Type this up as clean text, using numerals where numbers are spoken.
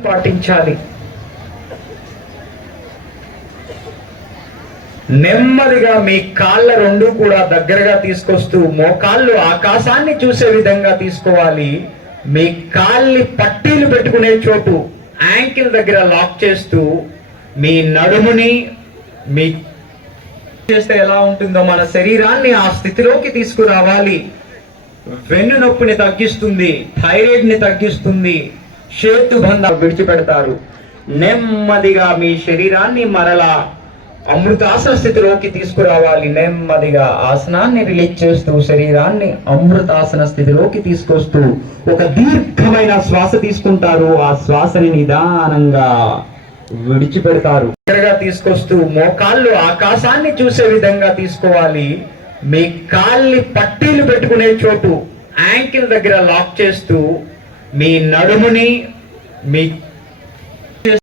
పాటించాలి. నెమ్మదిగా మీ కాళ్ళ రెండు కూడా దగ్గరగా తీసుకొస్తూ మోకాళ్ళు ఆకాశాన్ని చూసే విధంగా తీసుకోవాలి. మీ కాళ్ళని పట్టీలు పెట్టుకునే చోటు యాంకిల్ దగ్గర లాక్ చేస్తూ మీ నడుముని మీ చేస్తే ఎలా ఉంటుందో మన శరీరాన్ని ఆ స్థితిలోకి తీసుకురావాలి. వెన్ను నొప్పిని తగ్గిస్తుంది, థైరాయిడ్ ని తగ్గిస్తుంది, చేతుబంధం విడిచిపెడతారు. నెమ్మదిగా మీ శరీరాన్ని మరలా అమృతాసన స్థితిలోకి తీసుకురావాలి. నెమ్మదిగా ఆసనాన్ని రిలీజ్ చేస్తూ శరీరాన్ని అమృతాసన స్థితిలోకి తీసుకొస్తూ ఒక దీర్ఘమైన శ్వాస తీసుకుంటారు. ఆ శ్వాసని నిదానంగా విడిచిపెడతారు. దగ్గరగా తీసుకొస్తూ మోకాళ్ళు ఆకాశాన్ని చూసే విధంగా తీసుకోవాలి. మీ కాళ్ళని పట్టీలు పెట్టుకునే చోటు యాంకిల్ దగ్గర లాక్ చేస్తూ మీ నడుముని మీ